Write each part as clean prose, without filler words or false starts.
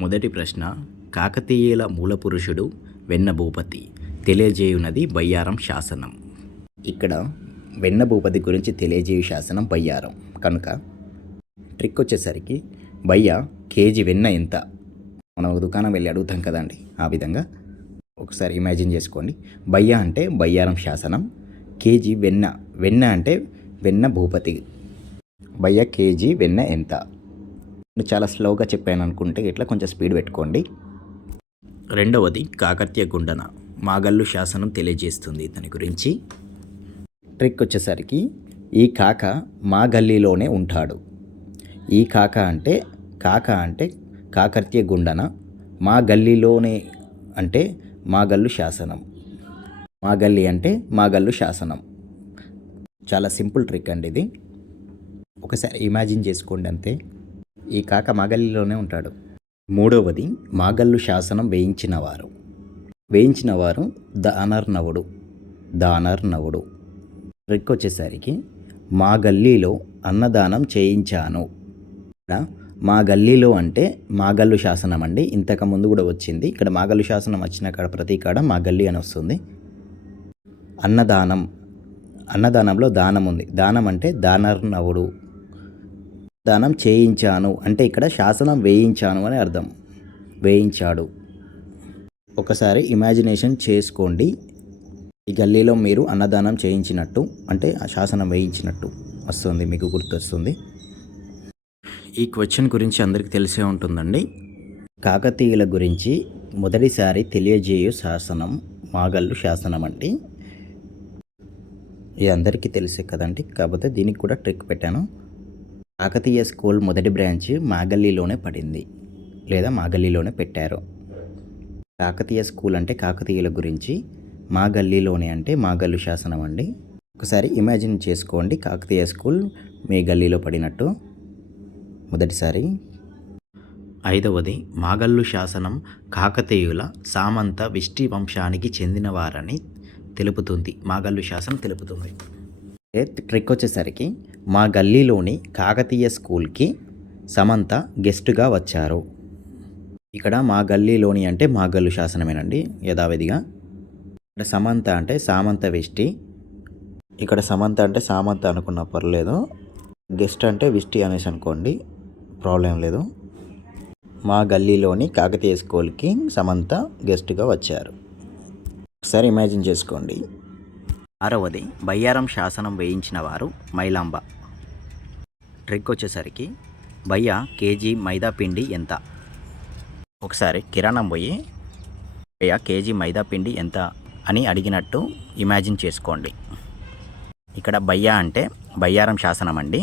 మొదటి ప్రశ్న, కాకతీయుల మూలపురుషుడు వెన్న భూపతి తెలియజేయునది బయ్యారం శాసనం. ఇక్కడ వెన్న భూపతి గురించి తెలియజేయు శాసనం బయ్యారం. కనుక ట్రిక్ వచ్చేసరికి బయ్య కేజీ వెన్న ఎంత, మనం ఒక దుకాణం వెళ్ళి అడుగుతాం కదండి, ఆ విధంగా ఒకసారి ఇమాజిన్ చేసుకోండి. బయ్య అంటే బయ్యారం శాసనం, కేజీ వెన్న, వెన్న అంటే వెన్న భూపతి. బయ్య కేజీ వెన్న ఎంత. చాలా స్లోగా చెప్పాను అనుకుంటే ఇట్లా కొంచెం స్పీడ్ పెట్టుకోండి. రెండవది కాకతీయ గుండన మాగల్లు శాసనం తెలియజేస్తుంది. దాని గురించి ట్రిక్ వచ్చేసరికి ఈ కాక మా గల్లీలోనే ఉంటాడు. ఈ కాక అంటే కాకతీయ గుండన, మా గల్లీలోనే అంటే మాగల్లు శాసనం. మా గల్లీ అంటే మాగల్లు శాసనం. చాలా సింపుల్ ట్రిక్ అండి ఇది. ఒకసారి ఇమాజిన్ చేసుకోండి అంతే. ఈ కాక మాగల్లిలోనే ఉంటాడు. మూడవది మాగల్లు శాసనం వేయించినవారు దానర్నవుడు. ట్రిక్ వచ్చేసరికి మా గల్లీలో అన్నదానం చేయించాను. మా గల్లీలో అంటే మాగల్లు శాసనం అండి. ఇంతకుముందు కూడా వచ్చింది. ఇక్కడ మాగల్లు శాసనం వచ్చిన కాడ ప్రతి కాడ మా గల్లీ అని వస్తుంది. అన్నదానంలో దానం ఉంది. దానం అంటే దానర్నవుడు. దానం చేయించాను అంటే ఇక్కడ శాసనం వేయించాను అని అర్థం. వేయించాడు. ఒకసారి ఇమాజినేషన్ చేసుకోండి. ఈ గల్లీలో మీరు అన్నదానం చేయించినట్టు అంటే ఆ శాసనం వేయించినట్టు వస్తుంది, మీకు గుర్తొస్తుంది. ఈ క్వశ్చన్ గురించి అందరికీ తెలిసే ఉంటుందండి. కాకతీయుల గురించి మొదటిసారి తెలియజేయు శాసనం మాగల్లు శాసనం అంటే ఇది అందరికీ తెలిసే కదండి. కాకపోతే దీనికి కూడా ట్రిక్ పెట్టాను. కాకతీయ స్కూల్ మొదటి బ్రాంచ్ మాగల్లీలోనే పడింది, లేదా మాగల్లీలోనే పెట్టారు. కాకతీయ స్కూల్ అంటే కాకతీయుల గురించి, మా గల్లీలోనే అంటే మాగల్లు శాసనం అండి. ఒకసారి ఇమాజిన్ చేసుకోండి కాకతీయ స్కూల్ మీ గల్లీలో పడినట్టు మొదటిసారి. ఐదవది మాగల్లు శాసనం కాకతీయుల సామంత విష్టి వంశానికి చెందినవారని తెలుపుతుంది. మాగల్లు శాసనం తెలుపుతుంది. ట్రిక్ వచ్చేసరికి మా గల్లీలోని కాకతీయ స్కూల్కి సమంత గెస్టుగా వచ్చారు. ఇక్కడ మా గల్లీలోని అంటే మాగల్లు శాసనమేనండి యథావిధిగా. ఇక్కడ సమంత అంటే సామంత విష్టి. ఇక్కడ సమంత అంటే సామంత అనుకున్న పర్లేదు. గెస్ట్ అంటే విష్టి అనేసి అనుకోండి, ప్రాబ్లం లేదు. మా గల్లీలోని కాకతీయ స్కూల్కి సమంత గెస్టుగా వచ్చారు. ఒకసారి ఇమాజిన్ చేసుకోండి. ఆరవది బయ్యారం శాసనం వేయించిన వారు మైలాంబ. ట్రిక్ వచ్చేసరికి బయ్య కేజీ మైదా పిండి ఎంత. ఒకసారి కిరాణం పోయి బయ్య కేజీ మైదా పిండి ఎంత అని అడిగినట్టు ఇమాజిన్ చేసుకోండి. ఇక్కడ బయ్య అంటే బయ్యారం శాసనం అండి.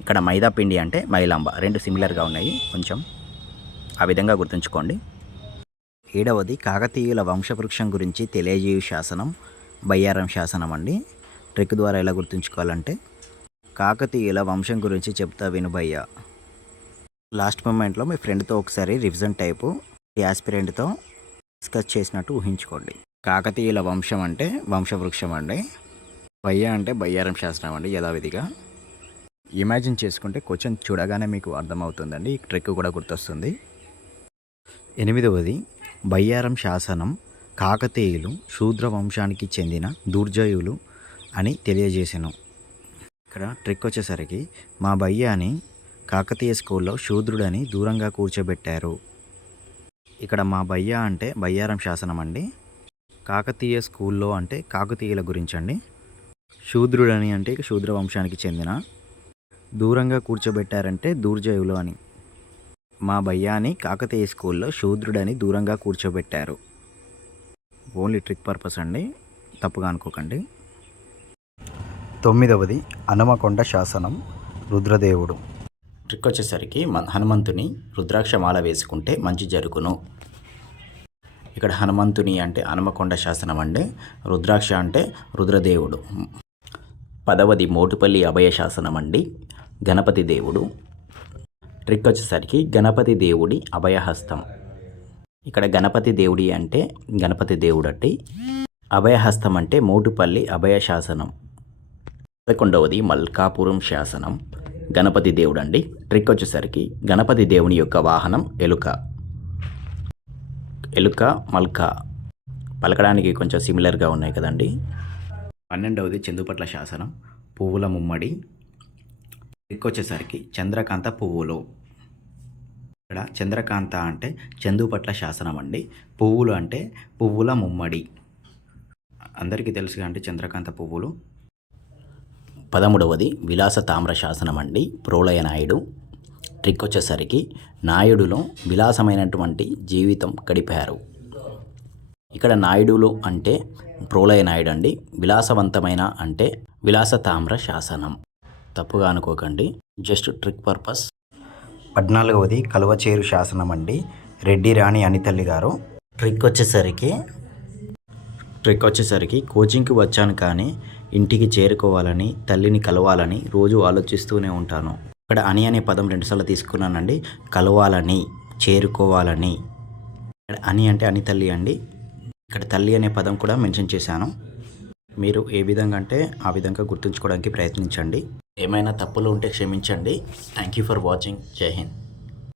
ఇక్కడ మైదా పిండి అంటే మైలాంబ. రెండు సిమిలర్గా ఉన్నాయి, కొంచెం ఆ విధంగా గుర్తుంచుకోండి. ఏడవది కాకతీయుల వంశవృక్షం గురించి తెలియజేయు శాసనం బయ్యారం శాసనం అండి. ట్రిక్ ద్వారా ఎలా గుర్తుంచుకోవాలంటే కాకతీయుల వంశం గురించి చెప్తా విను బయ్య. లాస్ట్ మూమెంట్లో మీ ఫ్రెండ్తో ఒకసారి రివిజన్ టైపు యాస్పిరెంట్తో డిస్కస్ చేసినట్టు ఊహించుకోండి. కాకతీయుల వంశం అంటే వంశవృక్షం అండి. బయ్య అంటే బయ్యారం శాసనం అండి యథావిధిగా. ఇమాజిన్ చేసుకుంటే క్వశ్చన్ చూడగానే మీకు అర్థమవుతుందండి. ఈ ట్రిక్ కూడా గుర్తొస్తుంది. ఎనిమిదవది బయ్యారం శాసనం కాకతీయులు శూద్ర వంశానికి చెందిన దుర్జయులు అని తెలియజేసాను. ఇక్కడ ట్రిక్ వచ్చేసరికి మా బయ్యాని కాకతీయ స్కూల్లో శూద్రుడని దూరంగా కూర్చోబెట్టారు. ఇక్కడ మా బయ్య అంటే బయ్యారం శాసనం అండి. కాకతీయ స్కూల్లో అంటే కాకతీయుల గురించి అండి. శూద్రుడని అంటే శూద్ర వంశానికి చెందిన, దూరంగా కూర్చోబెట్టారంటే దూర్జయులు అని. మా బయ్యాని కాకతీయ స్కూల్లో శూద్రుడని దూరంగా కూర్చోబెట్టారు. ఓన్లీ ట్రిక్ పర్పస్ అండి, తప్పుగా అనుకోకండి. తొమ్మిదవది హనుమకొండ శాసనం రుద్రదేవుడు. ట్రిక్ వచ్చేసరికి హనుమంతుని రుద్రాక్షమాల వేసుకుంటే మంచి జరుగును. ఇక్కడ హనుమంతుని అంటే హనుమకొండ శాసనం అండి. రుద్రాక్ష అంటే రుద్రదేవుడు. 10వది మోటుపల్లి అభయ శాసనం అండి, గణపతి దేవుడు. ట్రిక్ వచ్చేసరికి గణపతి దేవుడి అభయహస్తం. ఇక్కడ గణపతి దేవుడి అంటే గణపతి దేవుడు అండి. అభయహస్తం అంటే మోటుపల్లి అభయ శాసనం. 11వది మల్కాపురం శాసనం గణపతి దేవుడు అండి. ట్రిక్ వచ్చేసరికి గణపతి దేవుని యొక్క వాహనం ఎలుక. ఎలుక మల్క పలకడానికి కొంచెం సిమిలర్గా ఉన్నాయి కదండి. 12వది చందుపట్ల శాసనం పువ్వుల ముమ్మడి. వచ్చేసరికి చంద్రకాంత పువ్వులు. ఇక్కడ చంద్రకాంత అంటే చందుపట్ల శాసనం అండి. పువ్వులు అంటే పువ్వుల ముమ్మడి. అందరికీ తెలుసుగా అండి చంద్రకాంత పువ్వులు. 13వది విలాస తామ్ర శాసనం అండి. ప్రోలయ నాయుడు. ట్రిక్ వచ్చేసరికి నాయుడులో విలాసమైనటువంటి జీవితం గడిపారు. ఇక్కడ నాయుడులు అంటే ప్రోలయ నాయుడు అండి. విలాసవంతమైన అంటే విలాస తామ్ర శాసనం. తప్పుగా అనుకోకండి, జస్ట్ ట్రిక్ పర్పస్. 14వది కలువచేరు శాసనం అండి. రెడ్డి రాణి అనితల్లి గారు. ట్రిక్ వచ్చేసరికి కోచింగ్కి వచ్చాను కానీ ఇంటికి చేరుకోవాలని తల్లిని కలవాలని రోజు ఆలోచిస్తూనే ఉంటాను. ఇక్కడ అని అనే పదం 2 సార్లు తీసుకున్నానండి. కలవాలని, చేరుకోవాలని. ఇక్కడ అని అంటే అని తల్లి అండి. ఇక్కడ తల్లి అనే పదం కూడా మెన్షన్ చేశాను. మీరు ఏ విధంగా అంటే ఆ విధంగా గుర్తుంచుకోవడానికి ప్రయత్నించండి. ఏమైనా తప్పులు ఉంటే క్షమించండి. Thank you for watching. జై హింద్.